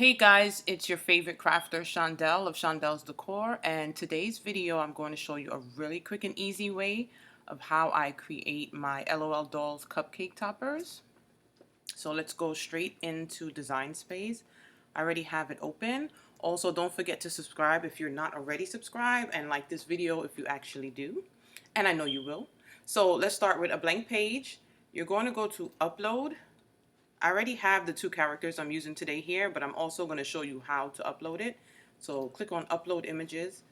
Hey guys, it's your favorite crafter Shondell of Shondell's Decor, and today's video I'm going to show you a really quick and easy way of how I create my LOL Dolls cupcake toppers. So let's go straight into Design Space. I already have it open. Also, don't forget to subscribe if you're not already subscribed, and like this video if you actually do, and I know you will. So let's start with a blank page. You're going to go to Upload. I already have the two characters I'm using today here, but I'm also going to show you how to upload it. So click on Upload Images,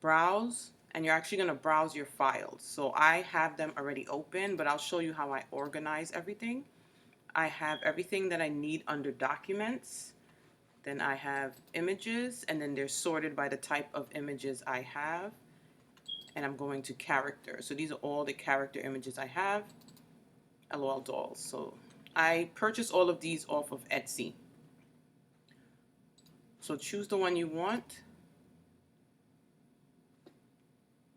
Browse, and you're actually going to browse your files. So I have them already open, but I'll show you how I organize everything. I have everything that I need under Documents. Then I have Images, and then they're sorted by the type of images I have. And I'm going to Character. So these are all the character images I have. LOL Dolls. So I purchased all of these off of Etsy. So choose the one you want.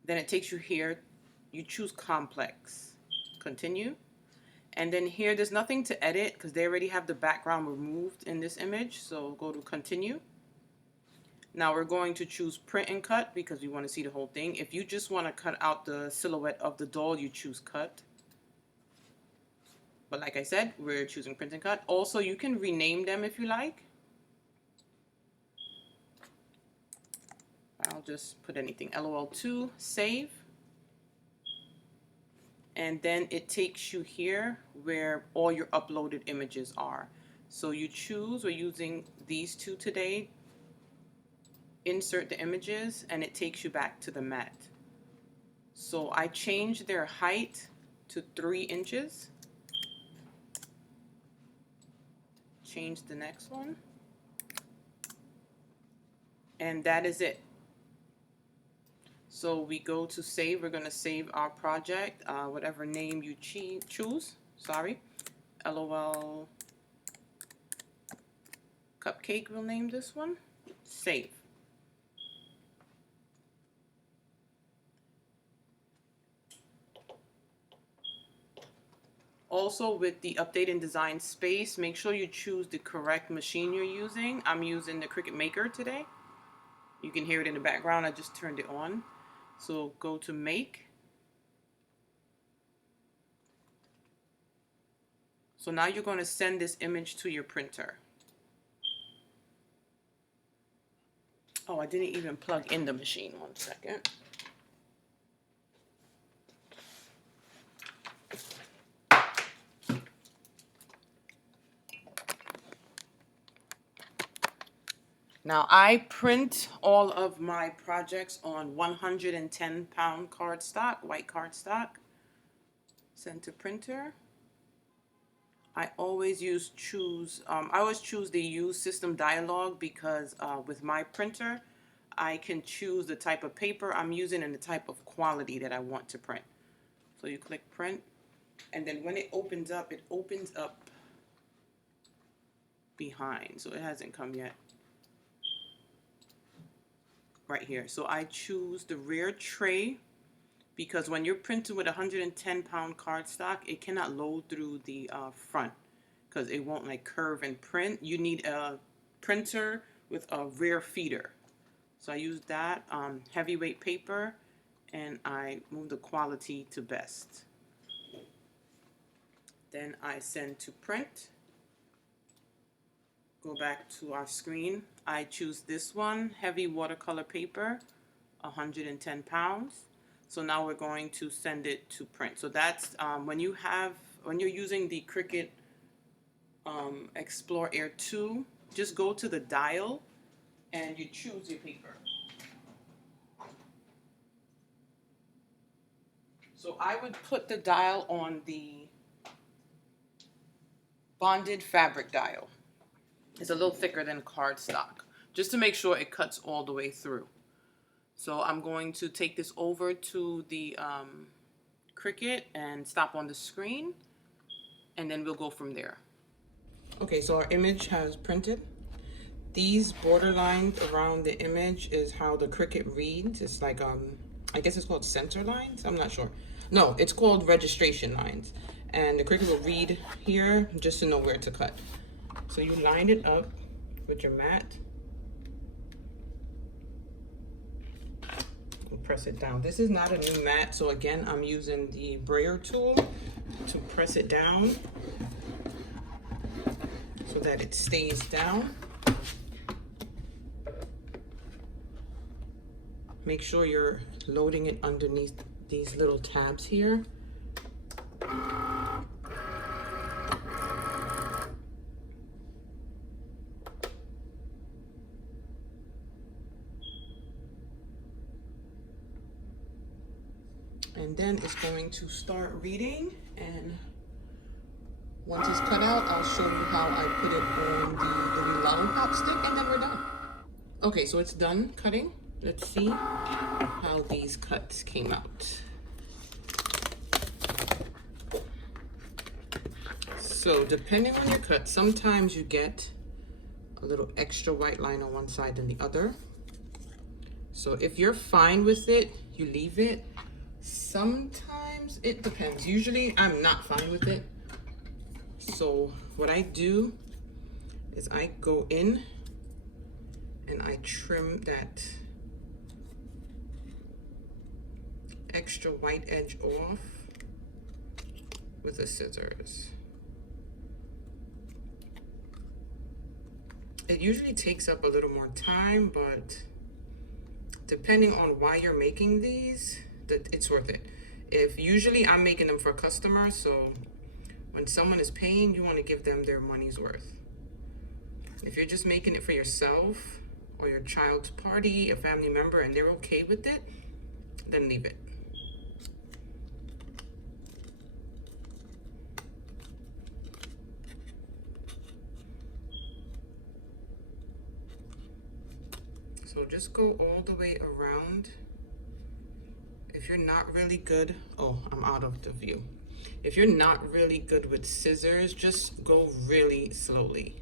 Then it takes you here. You choose Complex. Continue. And then here there's nothing to edit because they already have the background removed in this image. So go to Continue. Now we're going to choose Print and Cut because we want to see the whole thing. If you just want to cut out the silhouette of the doll, you choose Cut. But like I said, we're choosing Print and Cut. Also, you can rename them if you like. I'll just put anything. LOL2, save. And then it takes you here where all your uploaded images are. So you choose, we're using these two today. Insert the images, and it takes you back to the mat. So I changed their height to 3 inches. Change the next one, and that is it. So we go to save. We're going to save our project, whatever name you choose. Sorry, LOL Cupcake, we'll name this one. Save. Also, with the Update in Design Space, make sure you choose the correct machine you're using. I'm using the Cricut Maker today. You can hear it in the background. I just turned it on. So go to Make. So now you're going to send this image to your printer. Oh, I didn't even plug in the machine. 1 second. Now I print all of my projects on 110-pound cardstock, white cardstock. Send to printer. I always choose the Use System dialog because with my printer, I can choose the type of paper I'm using and the type of quality that I want to print. So you click Print, and then when it opens up behind. So it hasn't come yet. Right here. So I choose the rear tray because when you're printing with 110-pound cardstock, it cannot load through the front because it won't like curve and print. You need a printer with a rear feeder. So I use that heavyweight paper, and I move the quality to best. Then I send to print. Go back to our screen. I choose this one, heavy watercolor paper, 110 pounds. So now we're going to send it to print. So that's when you're using the Cricut Explore Air 2, just go to the dial and you choose your paper. So I would put the dial on the bonded fabric dial. It's a little thicker than cardstock, just to make sure it cuts all the way through. So I'm going to take this over to the Cricut and stop on the screen, and then we'll go from there. Okay, so our image has printed. These border lines around the image is how the Cricut reads. It's like, I guess it's called center lines. I'm not sure. No, it's called registration lines. And the Cricut will read here just to know where to cut. So you line it up with your mat. And press it down. This is not a new mat, so again, I'm using the brayer tool to press it down so that it stays down. Make sure you're loading it underneath these little tabs here. And then it's going to start reading, and once it's cut out, I'll show you how I put it on the little lollipop stick, and then we're done. Okay, so it's done cutting. Let's see how these cuts came out. So depending on your cut, sometimes you get a little extra white line on one side than the other. So if you're fine with it, you leave it. Sometimes it depends. Usually I'm not fine with it. So what I do is I go in and I trim that extra white edge off with the scissors. It usually takes up a little more time, but depending on why you're making these, it's worth it. If usually I'm making them for customers, so when someone is paying, you want to give them their money's worth. If you're just making it for yourself or your child's party, a family member, and they're okay with it, then leave it. So just go all the way around. If you're not really good, oh, I'm out of the view. If you're not really good with scissors, just go really slowly.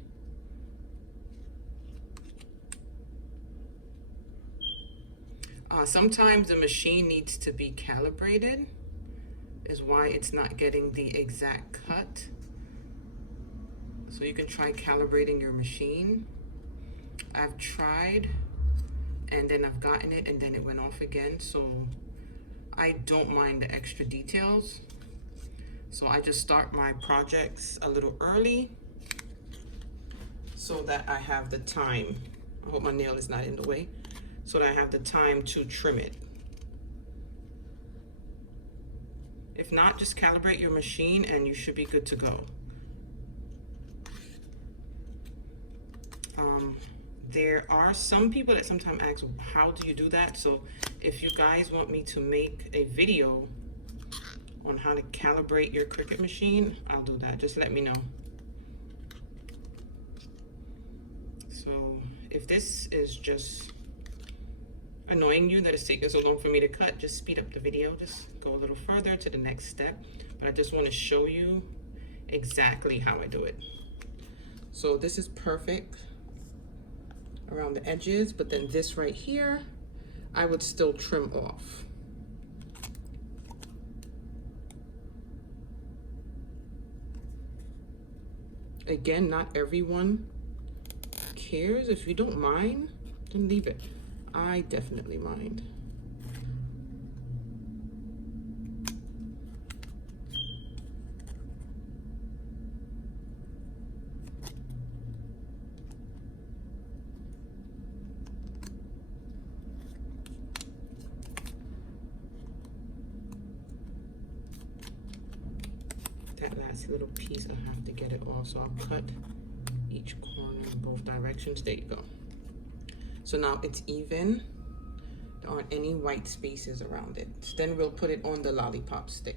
Sometimes the machine needs to be calibrated, is why it's not getting the exact cut. So you can try calibrating your machine. I've tried, and then I've gotten it, and then it went off again. So I don't mind the extra details. So I just start my projects a little early so that I have the time. I hope my nail is not in the way. So that I have the time to trim it. If not, just calibrate your machine and you should be good to go. There are some people that sometimes ask, how do you do that? So if you guys want me to make a video on how to calibrate your Cricut machine, I'll do that. Just let me know. So if this is just annoying you that it's taking so long for me to cut, just speed up the video. Just go a little further to the next step. But I just want to show you exactly how I do it. So this is perfect around the edges, but then this right here, I would still trim off. Again, not everyone cares. If you don't mind, then leave it. I definitely mind. That last little piece, I have to get it off, so I'll cut each corner in both directions. There you go. So now it's even. There aren't any white spaces around it. Then we'll put it on the lollipop stick.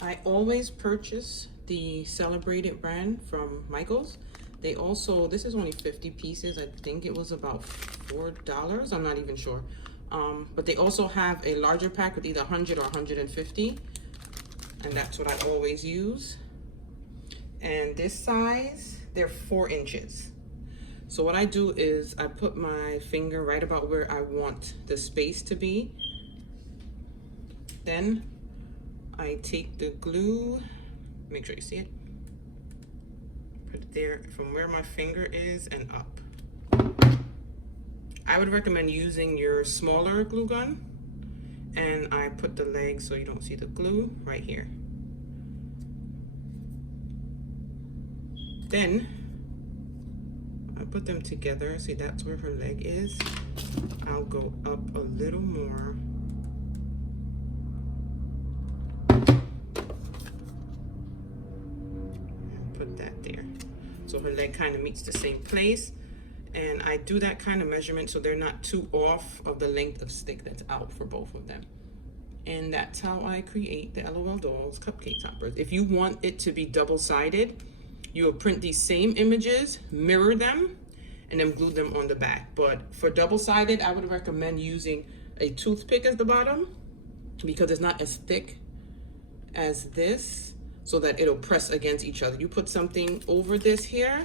I always purchase the Celebrated brand from Michaels. They also, this is only 50 pieces. I think it was about $4. I'm not even sure. But they also have a larger pack with either 100 or 150. And that's what I always use. And this size, they're 4 inches. So what I do is I put my finger right about where I want the space to be. Then I take the glue, make sure you see it, put it there from where my finger is and up. I would recommend using your smaller glue gun, and I put the legs so you don't see the glue right here. Then I put them together. See, that's where her leg is. I'll go up a little more. And put that there. So her leg kind of meets the same place. And I do that kind of measurement so they're not too off of the length of stick that's out for both of them. And that's how I create the LOL Dolls cupcake toppers. If you want it to be double-sided, you will print these same images, mirror them, and then glue them on the back. But for double-sided, I would recommend using a toothpick as the bottom because it's not as thick as this, so that it'll press against each other. You put something over this here,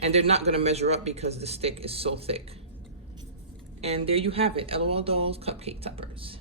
and they're not gonna measure up because the stick is so thick. And there you have it, LOL Dolls cupcake toppers.